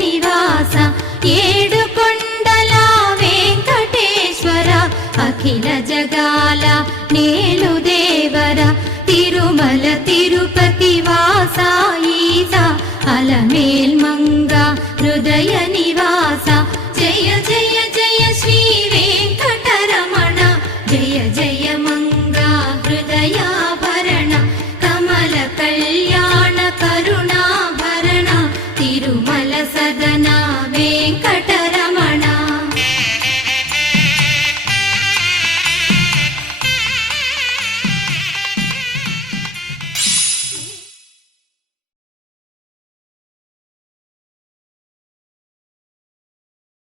నివాస ఏడుకొండల వెంకటేశ్వర అఖిల జగాల నేలు దేవర తిరుమల తిరుపతి వాస ఈస అలమేల్ మంగ హృదయ